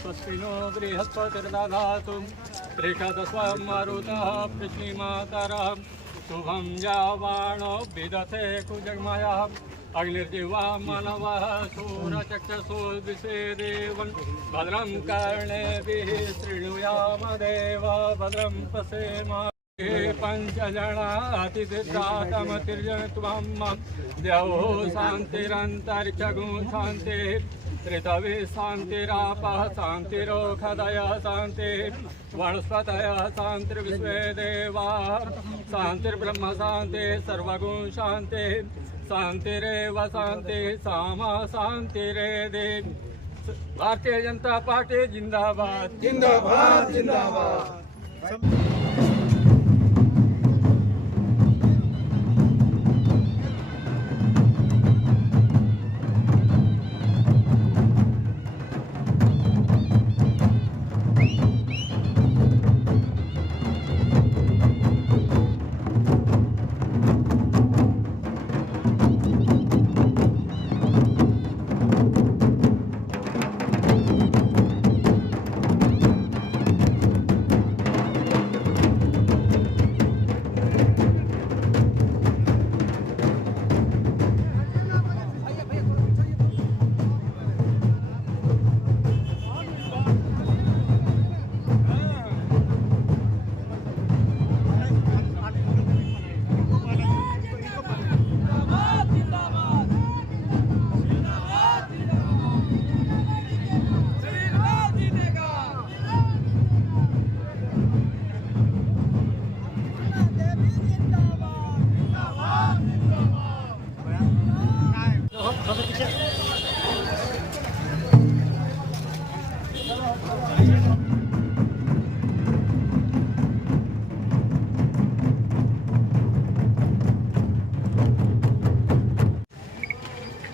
स्वस्ति नो बृहस्पतिर्दधातु त्रिशतस्वं मरुतः पृथ्वीमातरः शुभं जावाणो विदथे कुजगमयः अग्निर्जिह्वा मानवः सूरचक्षुर्विषेदेवं भद्रं कर्णेभिः शृणुयाम देव भद्रं पश्येम पंचजनातिथित्रातमतिर्जनत्वं द्यौः शान्तिरन्तरिक्षगुं शान्तिः पृथिवी शान्तिरापः शान्तिरोषधयः शान्तिः वनस्पतयः शान्तिर्विश्वे देवाः शान्तिर्ब्रह्म शान्तिः सर्वगुं शान्तिः शान्तिरेव शान्तिः सामा शान्तिरेधि। भारतीय जनता पार्टी जिंदाबाद जिंदाबाद जिंदाबाद।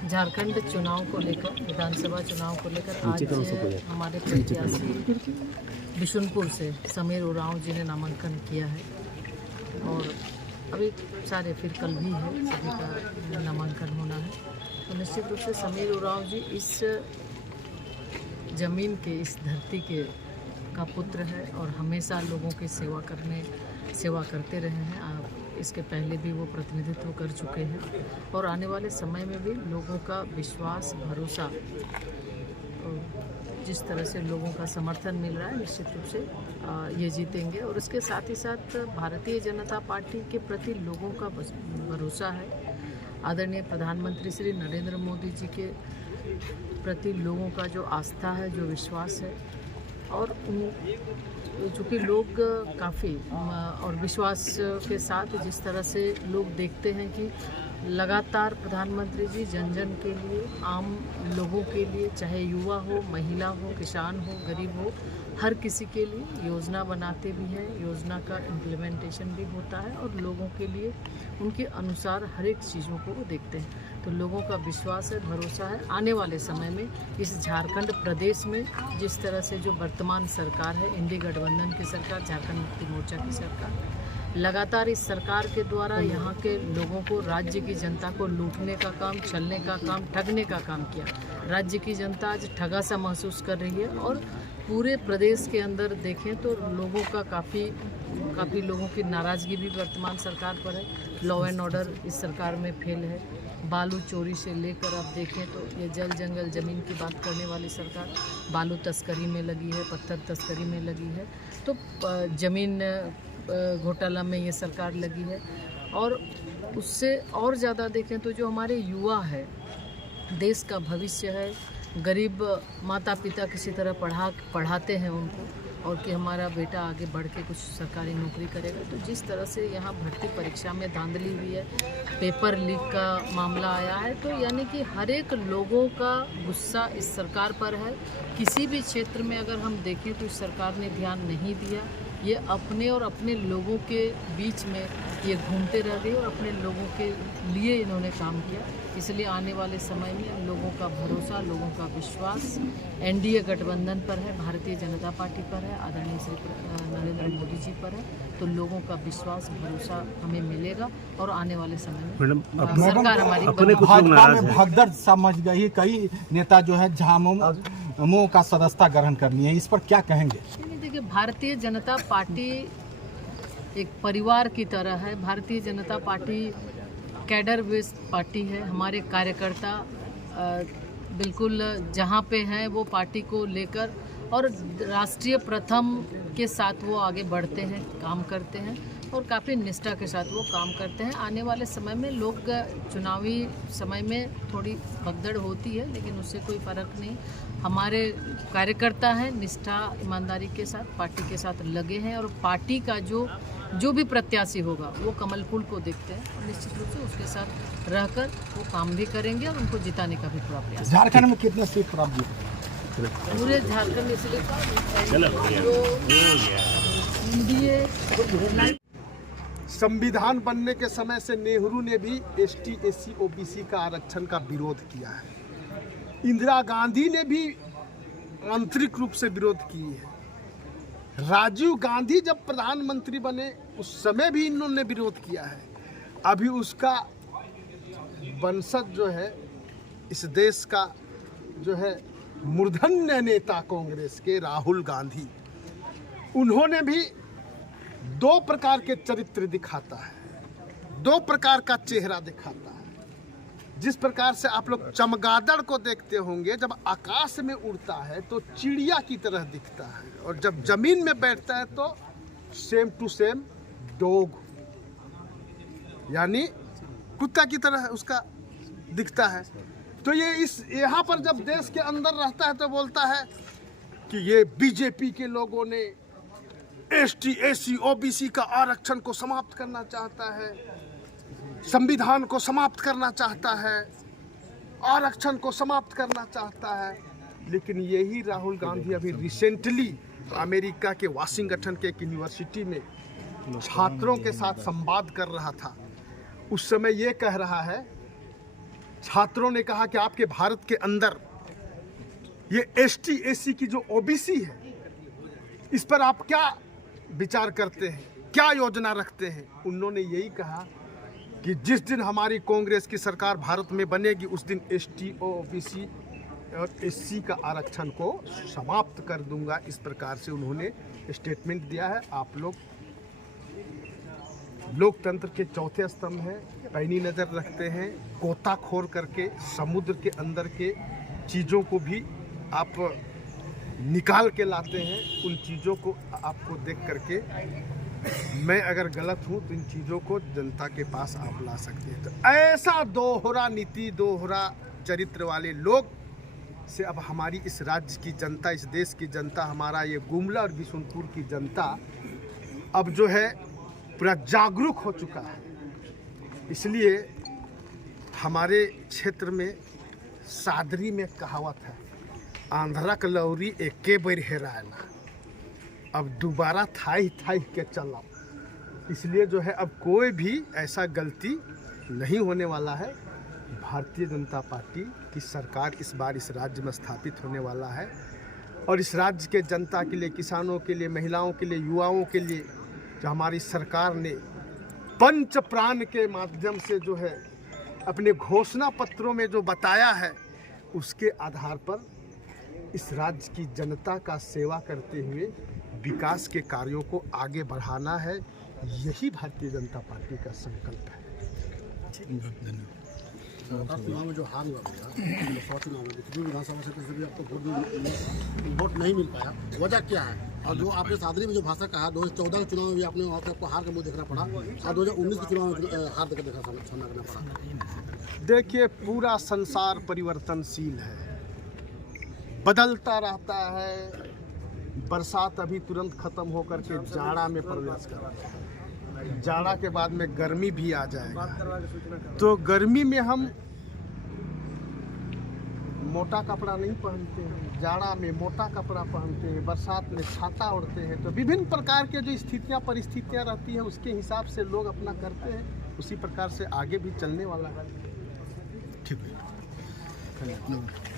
झारखंड चुनाव को लेकर, विधानसभा चुनाव को लेकर आज हमारे प्रत्याशी बिशुनपुर से समीर उरांव जी ने नामांकन किया है और अभी सारे फिर कल भी है सभी का नामांकन होना है। तो निश्चित रूप से समीर उरांव जी इस ज़मीन के, इस धरती के का पुत्र है और हमेशा लोगों की सेवा करते रहे हैं। आप इसके पहले भी वो प्रतिनिधित्व कर चुके हैं और आने वाले समय में भी लोगों का विश्वास, भरोसा, जिस तरह से लोगों का समर्थन मिल रहा है, निश्चित रूप से ये जीतेंगे। और उसके साथ ही साथ भारतीय जनता पार्टी के प्रति लोगों का भरोसा है। आदरणीय प्रधानमंत्री श्री नरेंद्र मोदी जी के प्रति लोगों का जो आस्था है, जो विश्वास है और चूँकि लोग काफ़ी और विश्वास के साथ जिस तरह से लोग देखते हैं कि लगातार प्रधानमंत्री जी जन जन के लिए, आम लोगों के लिए, चाहे युवा हो, महिला हो, किसान हो, गरीब हो, हर किसी के लिए योजना बनाते भी हैं, योजना का इम्प्लीमेंटेशन भी होता है और लोगों के लिए उनके अनुसार हर एक चीज़ों को वो देखते हैं। तो लोगों का विश्वास है, भरोसा है। आने वाले समय में इस झारखंड प्रदेश में जिस तरह से जो वर्तमान सरकार है, इंडी गठबंधन की सरकार, झारखंड मुक्ति मोर्चा की सरकार, लगातार इस सरकार के द्वारा यहाँ के लोगों को, राज्य की जनता को लूटने का काम, छलने का काम, ठगने का काम किया। राज्य की जनता आज ठगा सा महसूस कर रही है और पूरे प्रदेश के अंदर देखें तो लोगों का काफ़ी लोगों की नाराज़गी भी वर्तमान सरकार पर है। लॉ एंड ऑर्डर इस सरकार में फेल है। बालू चोरी से लेकर आप देखें तो ये जल जंगल ज़मीन की बात करने वाली सरकार बालू तस्करी में लगी है, पत्थर तस्करी में लगी है, तो ज़मीन घोटाला में ये सरकार लगी है। और उससे और ज़्यादा देखें तो जो हमारे युवा है, देश का भविष्य है, गरीब माता पिता किसी तरह पढ़ाते हैं उनको और कि हमारा बेटा आगे बढ़ के कुछ सरकारी नौकरी करेगा, तो जिस तरह से यहाँ भर्ती परीक्षा में धांधली हुई है, पेपर लीक का मामला आया है, तो यानी कि हर एक लोगों का गुस्सा इस सरकार पर है। किसी भी क्षेत्र में अगर हम देखें तो इस सरकार ने ध्यान नहीं दिया। ये अपने और अपने लोगों के बीच में ये घूमते रह गए और अपने लोगों के लिए इन्होंने काम किया। इसलिए आने वाले समय में लोगों का भरोसा, लोगों का विश्वास एनडीए गठबंधन पर है, भारतीय जनता पार्टी पर है, आदरणीय श्री नरेंद्र मोदी जी पर है। तो लोगों का विश्वास, भरोसा हमें मिलेगा और आने वाले समय में सरकार हमारी भाजपा में भगदड़ समझ गई, कई नेता जो है झामुमो का सदस्यता ग्रहण करनी है, इस पर क्या कहेंगे? देखिए, भारतीय जनता पार्टी एक परिवार की तरह है। Bharatiya Janata party cadre based party है। हमारे कार्यकर्ता बिल्कुल जहाँ पे हैं वो पार्टी को लेकर और राष्ट्रीय प्रथम के साथ वो आगे बढ़ते हैं, काम करते हैं और काफ़ी निष्ठा के साथ वो काम करते हैं। आने वाले समय में लोग चुनावी समय में थोड़ी भगदड़ होती है, लेकिन उससे कोई फ़र्क नहीं। हमारे कार्यकर्ता हैं, निष्ठा ईमानदारी के साथ पार्टी के साथ लगे हैं और पार्टी का जो भी प्रत्याशी होगा वो कमल फूल को देखते हैं और निश्चित रूप से उसके साथ रहकर वो काम भी करेंगे और उनको जिताने का भी पूरा प्रयास। झारखंड में कितने सीट प्राप्त हुए? पूरे झारखंड इसलिए एनडीए संविधान बनने के समय से नेहरू ने भी एसटी, एससी, ओबीसी का आरक्षण का विरोध किया है। इंदिरा गांधी ने भी आंतरिक रूप से विरोध की है। राजीव गांधी जब प्रधानमंत्री बने उस समय भी इन्होंने विरोध किया है। अभी उसका वंशज जो है, इस देश का जो है मूर्धन्य नेता कांग्रेस के राहुल गांधी, उन्होंने भी दो प्रकार के चरित्र दिखाता है, दो प्रकार का चेहरा दिखाता है। जिस प्रकार से आप लोग चमगादड़ को देखते होंगे, जब आकाश में उड़ता है तो चिड़िया की तरह दिखता है और जब जमीन में बैठता है तो सेम टू सेम डॉग यानी कुत्ता की तरह उसका दिखता है। तो ये यहाँ पर जब देश के अंदर रहता है तो बोलता है कि ये बीजेपी के लोगों ने एसटी, एससी, ओबीसी का आरक्षण को समाप्त करना चाहता है, संविधान को समाप्त करना चाहता है, आरक्षण को समाप्त करना चाहता है। लेकिन यही राहुल गांधी अभी रिसेंटली अमेरिका के वाशिंगटन के एक यूनिवर्सिटी में छात्रों के साथ संवाद कर रहा था। उस समय ये कह रहा है, छात्रों ने कहा कि आपके भारत के अंदर ये एसटी, एससी की जो ओबीसी है, इस पर आप क्या विचार करते हैं, क्या योजना रखते हैं? उन्होंने यही कहा कि जिस दिन हमारी कांग्रेस की सरकार भारत में बनेगी उस दिन एसटी, ओबीसी और एससी का आरक्षण को समाप्त कर दूंगा। इस प्रकार से उन्होंने स्टेटमेंट दिया है। आप लोग लोकतंत्र के चौथे स्तंभ हैं, पैनी नज़र रखते हैं, गोताखोर करके समुद्र के अंदर के चीज़ों को भी आप निकाल के लाते हैं। उन चीज़ों को आपको देख करके मैं अगर गलत हूँ तो इन चीज़ों को जनता के पास आप ला सकते हैं। तो ऐसा दोहरा नीति, दोहरा चरित्र वाले लोग से अब हमारी इस राज्य की जनता, इस देश की जनता, हमारा ये गुमला और बिशुनपुर की जनता अब जो है पूरा जागरूक हो चुका है। इसलिए हमारे क्षेत्र में सादरी में कहावत है, आंध्रा लौरी एके बेर हेरायला, अब दोबारा थाई थाई के चला। इसलिए जो है अब कोई भी ऐसा गलती नहीं होने वाला है। भारतीय जनता पार्टी की सरकार इस बार इस राज्य में स्थापित होने वाला है और इस राज्य के जनता के लिए, किसानों के लिए, महिलाओं के लिए, युवाओं के लिए जो हमारी सरकार ने पंच प्राण के माध्यम से जो है अपने घोषणा पत्रों में जो बताया है, उसके आधार पर इस राज्य की जनता का सेवा करते हुए विकास के कार्यों को आगे बढ़ाना है। यही भारतीय जनता पार्टी का संकल्प है। चुनाव में जो हार हुआ चुनाव में विधानसभा क्षेत्र से भी आपको वोट नहीं मिल पाया, वजह क्या है? और जो आपने सादरी में जो भाषा कहा, 2014 के चुनाव में भी आपने वहाँ पे आपको हार का मुँह देखना पड़ा और 2019 के चुनाव में हार देकर सामना करना पड़ा। देखिए, पूरा संसार परिवर्तनशील है, बदलता रहता है। बरसात अभी तुरंत खत्म होकर के जाड़ा में प्रवेश कर रहा है, जाड़ा के बाद में गर्मी भी आ जाएगा। तो गर्मी में हम मोटा कपड़ा नहीं पहनते हैं, जाड़ा में मोटा कपड़ा पहनते हैं, बरसात में छाता ओढ़ते हैं। तो विभिन्न प्रकार के जो स्थितियाँ परिस्थितियाँ रहती हैं उसके हिसाब से लोग अपना करते हैं, उसी प्रकार से आगे भी चलने वाला है। ठीक है।